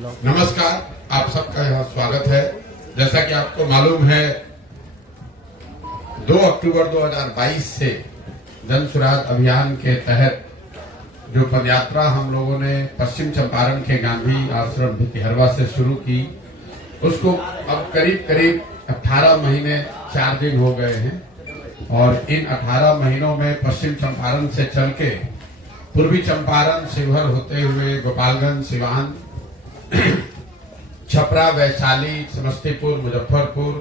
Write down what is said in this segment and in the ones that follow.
नमस्कार, आप सबका यहाँ स्वागत है। जैसा कि आपको मालूम है, 2 अक्टूबर 2022 से जन सुराज अभियान के तहत जो पदयात्रा हम लोगों ने पश्चिम चंपारण के गांधी आश्रम भितिहरवा से शुरू की, उसको अब करीब करीब 18 महीने 4 दिन हो गए हैं। और इन 18 महीनों में पश्चिम चंपारण से चल के पूर्वी चंपारण, शिवहर होते हुए गोपालगंज, सिवान, छपरा, वैशाली, समस्तीपुर, मुजफ्फरपुर,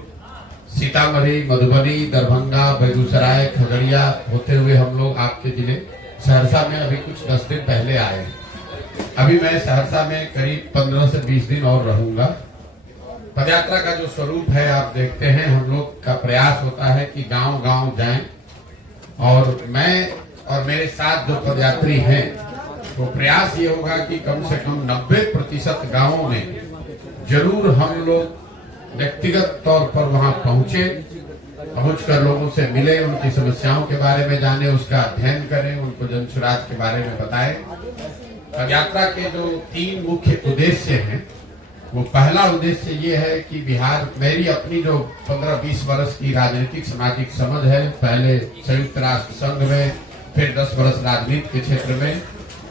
सीतामढ़ी, मधुबनी, दरभंगा, बेगूसराय, खगड़िया होते हुए हम लोग आपके जिले सहरसा में अभी कुछ 10 दिन पहले आए। अभी मैं सहरसा में करीब 15 से 20 दिन और रहूंगा। पदयात्रा का जो स्वरूप है आप देखते हैं, हम लोग का प्रयास होता है कि गांव गांव जाएं और मैं और मेरे साथ जो पदयात्री हैं, तो प्रयास ये होगा कि कम से कम 90% गांवों में जरूर हम लोग व्यक्तिगत तौर पर वहां पहुंचकर लोगों से मिले, उनकी समस्याओं के बारे में जाने, उसका अध्ययन करें, उनको जन सुराज के बारे में बताएं। पदयात्रा के जो 3 मुख्य उद्देश्य हैं, वो पहला उद्देश्य ये है कि बिहार, मेरी अपनी जो 15-20 वर्ष की राजनीतिक सामाजिक समझ है, पहले संयुक्त राष्ट्र संघ में, फिर 10 वर्ष राजनीति के क्षेत्र में,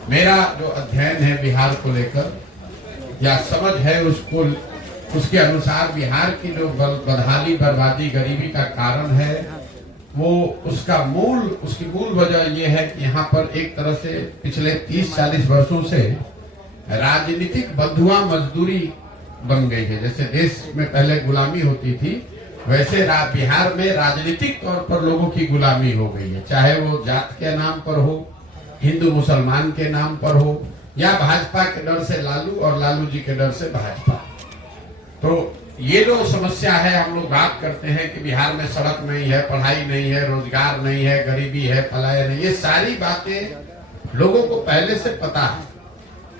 मेरा जो अध्ययन है बिहार को लेकर या समझ है, उसके अनुसार बिहार की जो बदहाली, बर्बादी, गरीबी का कारण है, वो उसकी मूल वजह ये है कि यहाँ पर एक तरह से पिछले 30-40 वर्षों से राजनीतिक बंधुआ मजदूरी बन गई है। जैसे देश में पहले गुलामी होती थी, वैसे बिहार में राजनीतिक तौर पर लोगों की गुलामी हो गई है, चाहे वो जात के नाम पर हो, हिंदू मुसलमान के नाम पर हो, या भाजपा के डर से लालू और लालू जी के डर से भाजपा। तो ये जो समस्या है, हम लोग बात करते हैं कि बिहार में सड़क नहीं है, पढ़ाई नहीं है, रोजगार नहीं है, गरीबी है, पलायन है, ये सारी बातें लोगों को पहले से पता है।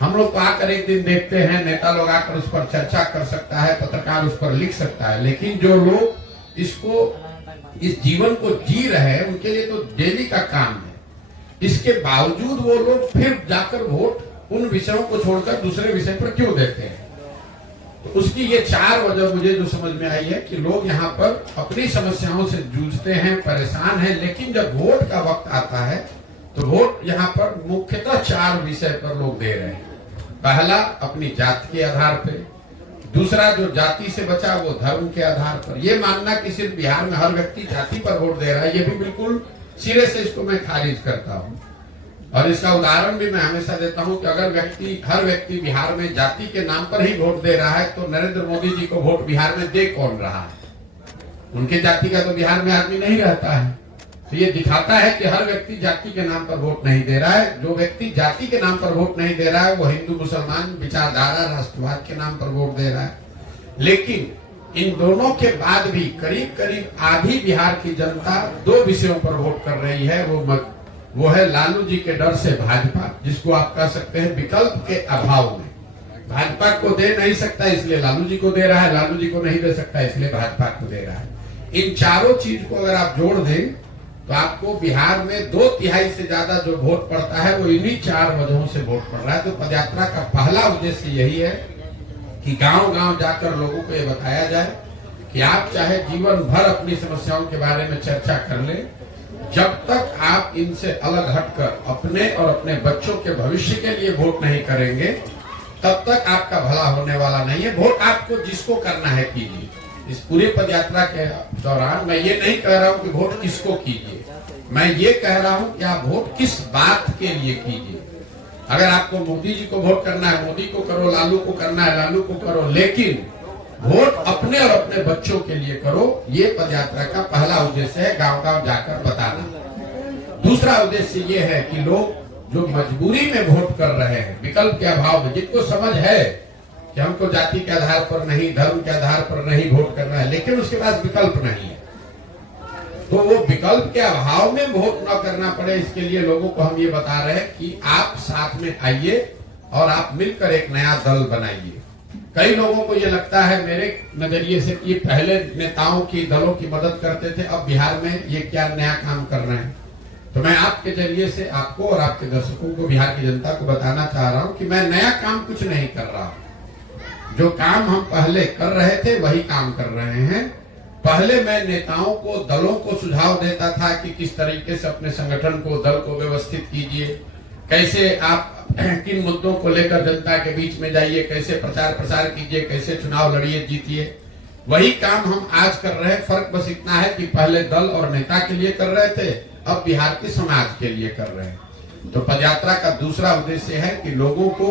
हम लोग तो आकर एक दिन देखते हैं, नेता लोग आकर उस पर चर्चा कर सकता है, पत्रकार उस पर लिख सकता है, लेकिन जो लोग इस जीवन को जी रहे हैं, उनके लिए तो डेली का काम है। इसके बावजूद वो लोग फिर जाकर वोट उन विषयों को छोड़कर दूसरे विषय पर क्यों देते हैं? तो उसकी ये 4 वजह मुझे जो समझ में आई है कि लोग यहाँ पर अपनी समस्याओं से जूझते हैं, परेशान हैं, लेकिन जब वोट का वक्त आता है तो वोट यहाँ पर मुख्यतः 4 विषय पर लोग दे रहे हैं। पहला, अपनी जाति के आधार पर। दूसरा, जो जाति से बचा वो धर्म के आधार पर। ये मानना कि सिर्फ बिहार में हर व्यक्ति जाति पर वोट दे रहा है, ये भी बिल्कुल सिरे से इसको मैं खारिज करता हूँ। और इसका उदाहरण भी मैं हमेशा देता हूँ कि अगर हर व्यक्ति बिहार में जाति के नाम पर ही वोट दे रहा है, तो नरेंद्र मोदी जी को वोट बिहार में दे कौन रहा है? उनके जाति का तो बिहार में आदमी नहीं रहता है। तो ये दिखाता है कि हर व्यक्ति जाति के नाम पर वोट नहीं दे रहा है। जो व्यक्ति जाति के नाम पर वोट नहीं दे रहा है, वो हिंदू मुसलमान विचारधारा, राष्ट्रवाद के नाम पर वोट दे रहा है। लेकिन इन दोनों के बाद भी करीब करीब आधी बिहार की जनता 2 विषयों पर वोट कर रही है। वो है लालू जी के डर से भाजपा, जिसको आप कह सकते हैं विकल्प के अभाव में। भाजपा को दे नहीं सकता इसलिए लालू जी को दे रहा है, लालू जी को नहीं दे सकता इसलिए भाजपा को दे रहा है। इन चारों चीज को अगर आप जोड़ दें तो आपको बिहार में 2/3 से ज्यादा जो वोट पड़ता है, वो इन्हीं 4 वजहों से वोट पड़ रहा है। तो पदयात्रा का पहला उद्देश्य यही है कि गांव गांव जाकर लोगों को ये बताया जाए कि आप चाहे जीवन भर अपनी समस्याओं के बारे में चर्चा कर लें, जब तक आप इनसे अलग हटकर अपने और अपने बच्चों के भविष्य के लिए वोट नहीं करेंगे, तब तक आपका भला होने वाला नहीं है। वोट आपको जिसको करना है कीजिए। इस पूरी पदयात्रा के दौरान मैं ये नहीं कह रहा हूं कि वोट किसको कीजिए, मैं ये कह रहा हूं कि आप वोट किस बात के लिए कीजिए। अगर आपको मोदी जी को वोट करना है, मोदी को करो, लालू को करना है, लालू को करो, लेकिन वोट अपने और अपने बच्चों के लिए करो। ये पदयात्रा का पहला उद्देश्य है, गांव गांव जाकर बताना। दूसरा उद्देश्य ये है कि लोग जो मजबूरी में वोट कर रहे हैं, विकल्प के अभाव में, जिनको समझ है कि हमको जाति के आधार पर नहीं, धर्म के आधार पर नहीं वोट करना है, लेकिन उसके पास विकल्प नहीं है, तो वो विकल्प के अभाव में वोट न करना पड़े, इसके लिए लोगों को हम ये बता रहे हैं कि आप साथ में आइए और आप मिलकर एक नया दल बनाइए। कई लोगों को ये लगता है मेरे नजरिए से कि पहले नेताओं की, दलों की मदद करते थे, अब बिहार में ये क्या नया काम कर रहे हैं। तो मैं आपके जरिए से आपको और आपके दर्शकों को, बिहार की जनता को बताना चाह रहा हूं कि मैं नया काम कुछ नहीं कर रहा हूं। जो काम हम पहले कर रहे थे वही काम कर रहे हैं। पहले मैं नेताओं को, दलों को सुझाव देता था कि किस तरीके से अपने संगठन को, दल को व्यवस्थित कीजिए, कैसे आप किन मुद्दों को लेकर जनता के बीच में जाइए, कैसे प्रचार प्रसार कीजिए, कैसे चुनाव लड़िए, जीतिए। वही काम हम आज कर रहे हैं। फर्क बस इतना है कि पहले दल और नेता के लिए कर रहे थे, अब बिहार के समाज के लिए कर रहे हैं। तो पदयात्रा का दूसरा उद्देश्य है कि लोगों को,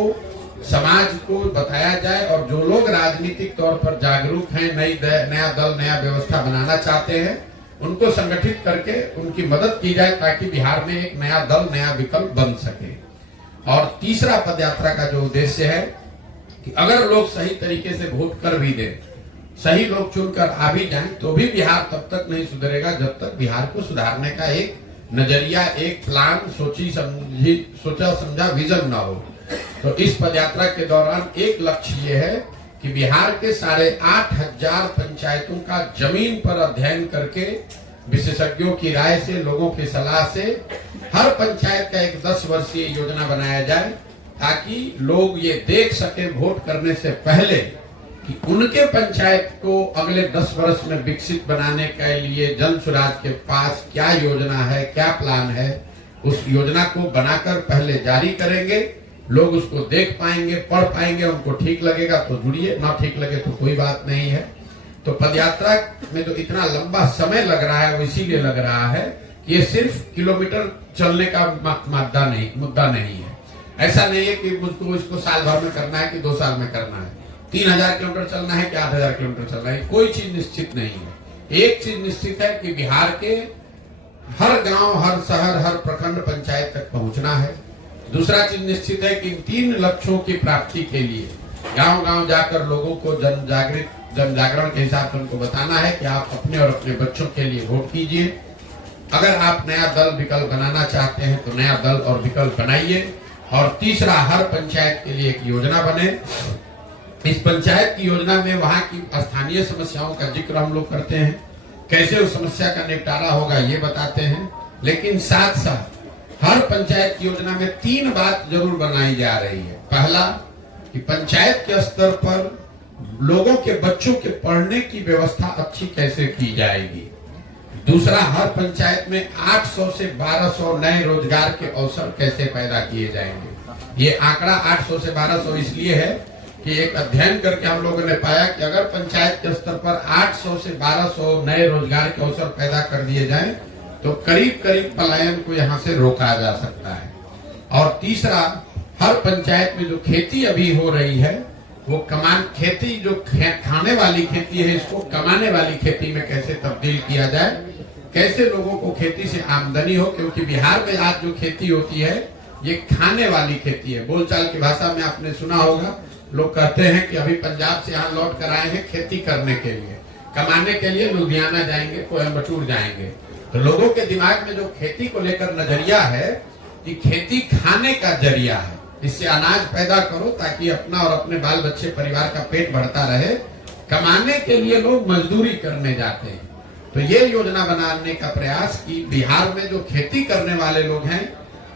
समाज को बताया जाए, और जो लोग राजनीतिक तौर पर जागरूक हैं, नया दल, नया व्यवस्था बनाना चाहते हैं, उनको संगठित करके उनकी मदद की जाए ताकि बिहार में एक नया दल, नया विकल्प बन सके। और तीसरा पदयात्रा का जो उद्देश्य है कि अगर लोग सही तरीके से वोट कर भी दें, सही लोग चुनकर आ भी जाएं, तो भी बिहार तब तक नहीं सुधरेगा जब तक बिहार को सुधारने का एक नजरिया, एक प्लान, सोचा समझा विजन ना हो। तो इस पदयात्रा के दौरान एक लक्ष्य ये है कि बिहार के 8,500 पंचायतों का जमीन पर अध्ययन करके, विशेषज्ञों की राय से, लोगों की सलाह से हर पंचायत का एक 10 वर्षीय योजना बनाया जाए, ताकि लोग ये देख सके वोट करने से पहले कि उनके पंचायत को अगले 10 वर्ष में विकसित बनाने के लिए जन सुराज के पास क्या योजना है, क्या प्लान है। उस योजना को बनाकर पहले जारी करेंगे, लोग उसको देख पाएंगे, पढ़ पाएंगे, उनको ठीक लगेगा तो जुड़िए, ना ठीक लगे तो कोई बात नहीं है। तो पदयात्रा में जो इतना लंबा समय लग रहा है वो इसीलिए लग रहा है कि ये सिर्फ किलोमीटर चलने का मुद्दा नहीं है। ऐसा नहीं है कि मुझको इसको साल भर में करना है कि 2 साल में करना है, 3000 किलोमीटर चलना है कि 8000 किलोमीटर चलना है, कोई चीज निश्चित नहीं है। एक चीज निश्चित है कि बिहार के हर गांव, हर शहर, हर प्रखंड पंचायत तक पहुंचना है। दूसरा चीज निश्चित है कि इन 3 लक्ष्यों की प्राप्ति के लिए गांव गांव जाकर लोगों को जन जागरण के हिसाब से उनको बताना है कि आप अपने और अपने बच्चों के लिए वोट कीजिए। अगर आप नया दल, विकल्प बनाना चाहते हैं तो नया दल और विकल्प बनाइए। और तीसरा, हर पंचायत के लिए एक योजना बने। इस पंचायत की योजना में वहां की स्थानीय समस्याओं का जिक्र हम लोग करते हैं, कैसे उस समस्या का निपटारा होगा ये बताते हैं। लेकिन साथ साथ हर पंचायत की योजना में 3 बात जरूर बनाई जा रही है। पहला, कि पंचायत के स्तर पर लोगों के बच्चों के पढ़ने की व्यवस्था अच्छी कैसे की जाएगी। दूसरा, हर पंचायत में 800 से 1200 नए रोजगार के अवसर कैसे पैदा किए जाएंगे। ये आंकड़ा 800 से 1200 इसलिए है कि एक अध्ययन करके हम लोगों ने पाया कि अगर पंचायत के स्तर पर 800 से 1200 नए रोजगार के अवसर पैदा कर दिए जाएं, तो करीब करीब पलायन को यहाँ से रोका जा सकता है। और तीसरा, हर पंचायत में जो खेती अभी हो रही है वो खेती जो खाने वाली खेती है, इसको कमाने वाली खेती में कैसे तब्दील किया जाए, कैसे लोगों को खेती से आमदनी हो। क्योंकि बिहार में आज जो खेती होती है ये खाने वाली खेती है। बोलचाल की भाषा में आपने सुना होगा, लोग कहते हैं कि अभी पंजाब से यहाँ लौट कर आए हैं खेती करने के लिए, कमाने के लिए लुधियाना जाएंगे, कोयम्बटूर जाएंगे। तो लोगों के दिमाग में जो खेती को लेकर नजरिया है कि खेती खाने का जरिया है, इससे अनाज पैदा करो ताकि अपना और अपने बाल बच्चे, परिवार का पेट बढ़ता रहे। कमाने के लिए लोग मजदूरी करने जाते हैं। तो ये योजना बनाने का प्रयास कि बिहार में जो खेती करने वाले लोग हैं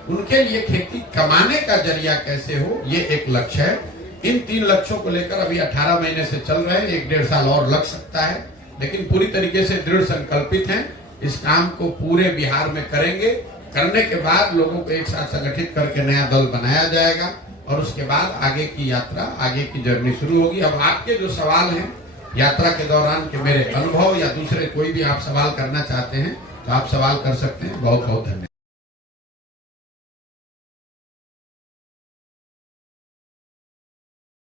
उनके लिए खेती कमाने का जरिया कैसे हो, ये एक लक्ष्य है। इन 3 लक्ष्यों को लेकर अभी 18 महीने से चल रहे हैं, 1-1.5 साल और लग सकता है, लेकिन पूरी तरीके से दृढ़ संकल्पित हैं। इस काम को पूरे बिहार में करेंगे। करने के बाद लोगों को एक साथ संगठित करके नया दल बनाया जाएगा और उसके बाद आगे की यात्रा, आगे की जर्नी शुरू होगी। अब आपके जो सवाल हैं यात्रा के दौरान के मेरे अनुभव या दूसरे कोई भी आप सवाल करना चाहते हैं तो आप सवाल कर सकते हैं। बहुत बहुत धन्यवाद।